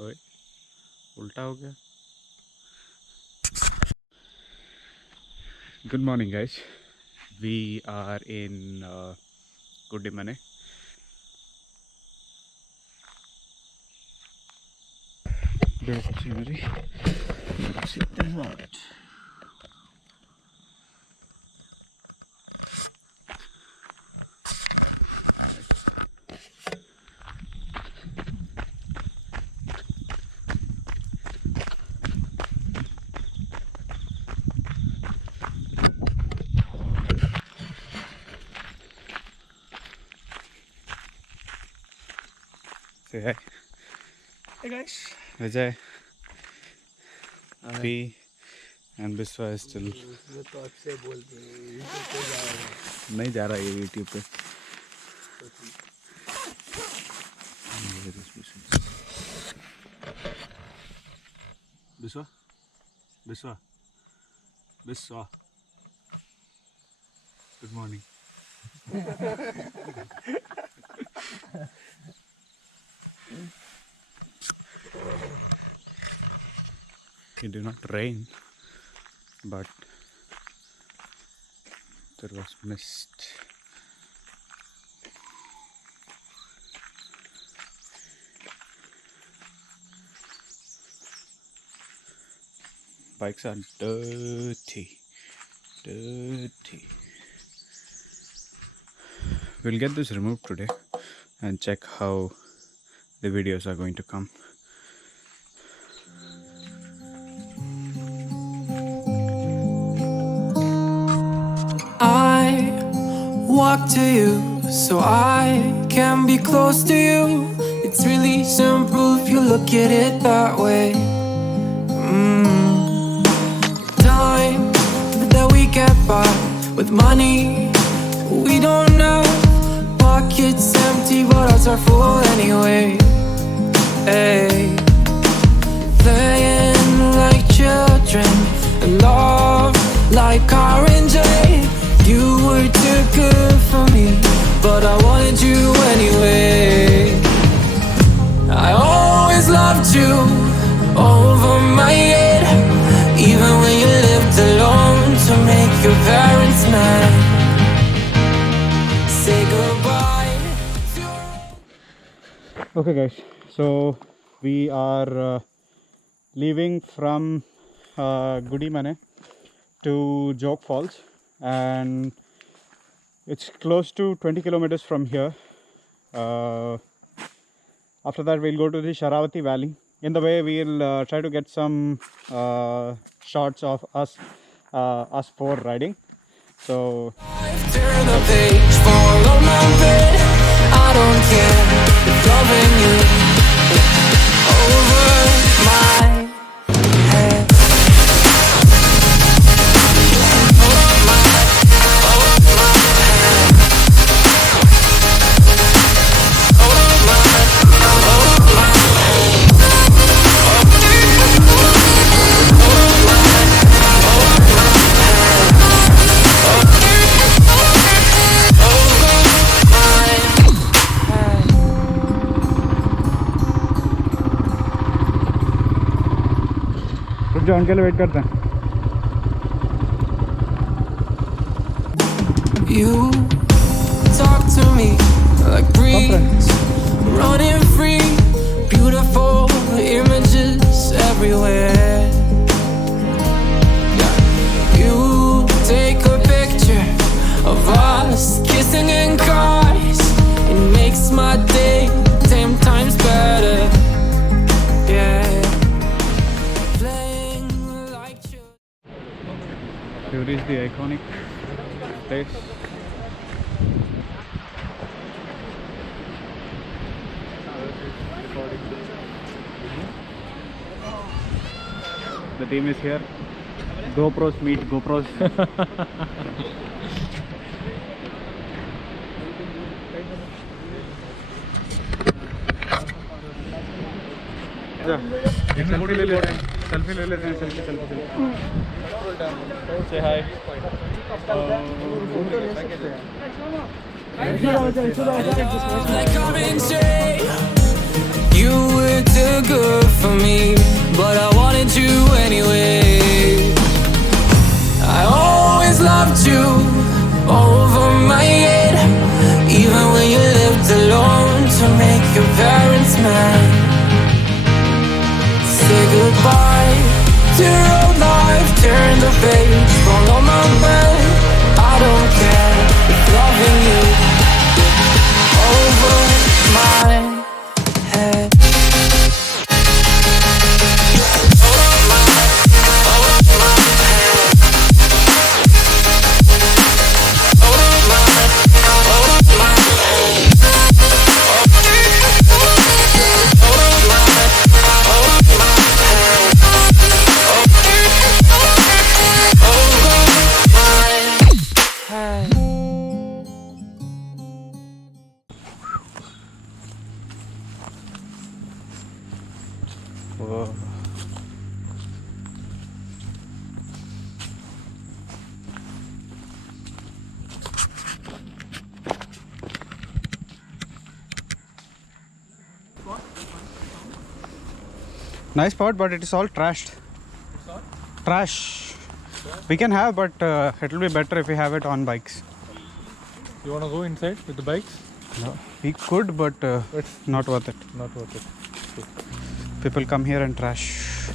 ओए उल्टा हो गया. Good morning, guys. We are in Gundimane. Beautiful scenery. See that. Say hi. Hey guys. Vijay. P and Biswa is still. तो अच्छे बोलते हैं यूट्यूब पे जा रहा है. नहीं जा रहा है यूट्यूब पे. Biswa. Biswa. Biswa. Good morning. It did not rain, but there was mist. Bikes are dirty. We'll get this removed today and check how the videos are going to come. I walk to you so I can be close to you. It's really simple if you look at it that way. Time that we get by with money we don't know. Pockets empty but hearts are full anyway. Hey, playing like children and love like R&J. You were too good for me, but I wanted you anyway. I always loved you over my head, even when you lived alone to make your parents mad. Say goodbye to your... Okay guys, so we are leaving from Gundimane to Jog Falls, and it's close to 20 kilometers from here. After that we'll go to the Sharavati valley. In the way we'll try to get some shots of us four riding. So Turn the page, follow my bed. I don't care if loving you over my head. जो उनके लिए wait करते हैं. You talk to me like breeze, running free, beautiful images everywhere. Yeah. You take a picture of us kissing in cars. It makes my day 10 times better. Yeah. Here is the iconic place. The team is here. GoPros meet GoPros. Selfie ले लेते हैं. Selfie. Say hi. Like orange, You were too good for me, but I wanted you anyway. I always loved you over my head, even when you lived alone to make your parents mad. Say goodbye to your old life, turn the page, follow my bed. I don't care if loving you over my head. Whoa. Nice spot, but it is all trashed. Trash. We can have, but it will be better if we have it on bikes. You want to go inside with the bikes? No, we could, but It's not worth it. not worth it. People come here and trash.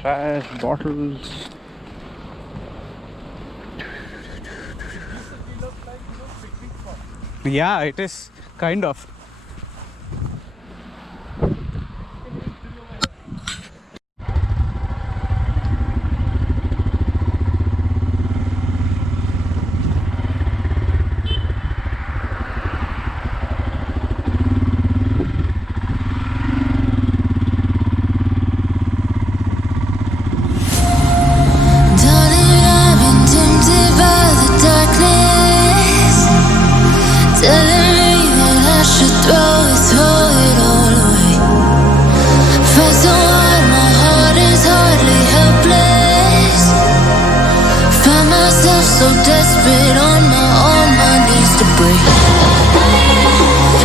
Trash bottles. Yeah, it is kind of. Darling, I've been tempted by the darkness, telling me that I should throw it all away. Fight so hard, my heart is hardly helpless. Find myself so desperate on my knees to break.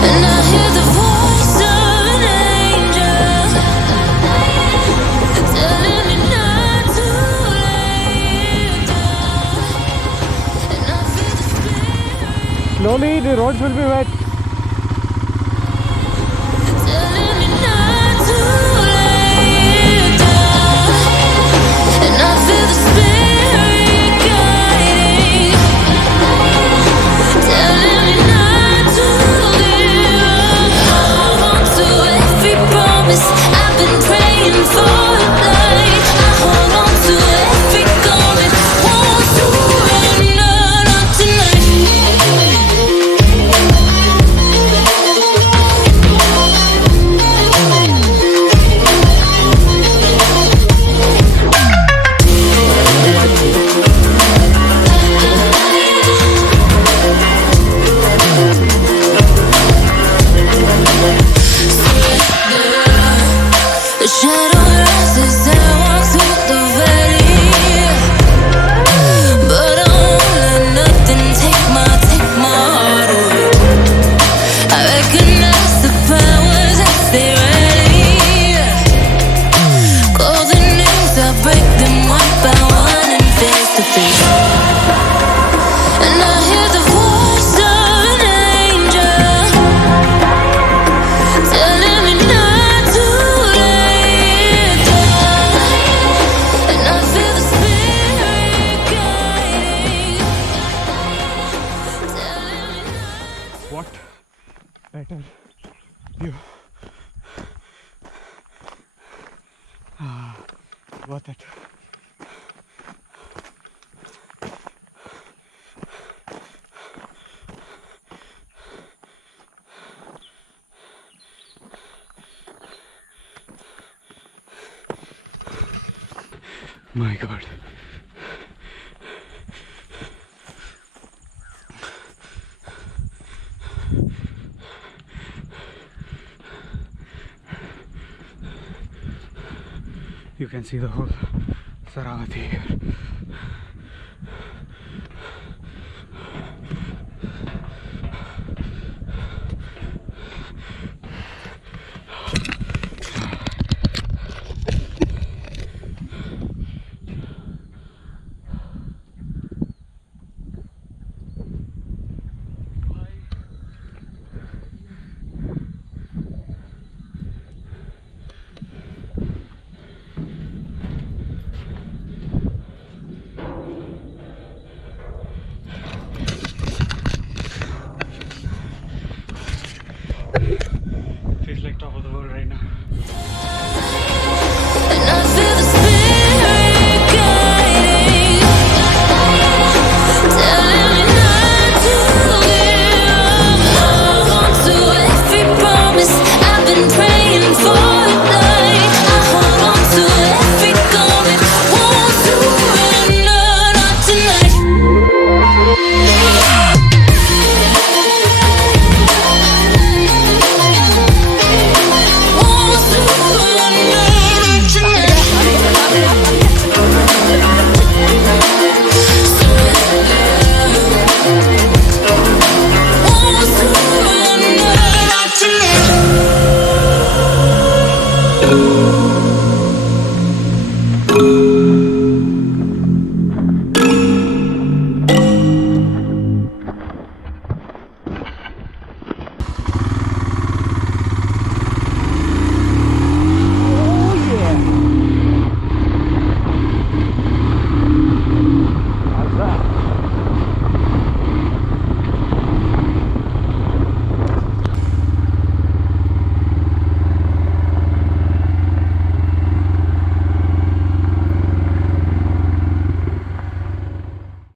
And I hear the voice of an angel telling me not to lay down. And I feel the spirit Slowly, the roads will be wet. telling me not to lay down. And I feel the spirit guiding, telling me not to give up. I want to every promise I've been praying for tonight. I hold on to every comment, won't surrender, not tonight. The shadow rises and I walk through the valley, but I won't let nothing take my heart away. I recognize the powers as they rally. Golden names, I break them one by one and face to face. And I hear the voice of an angel telling me not to lay down. And I feel the spirit guiding, telling me not. What better view? Worth it. My God. You can see the whole Sharavati here.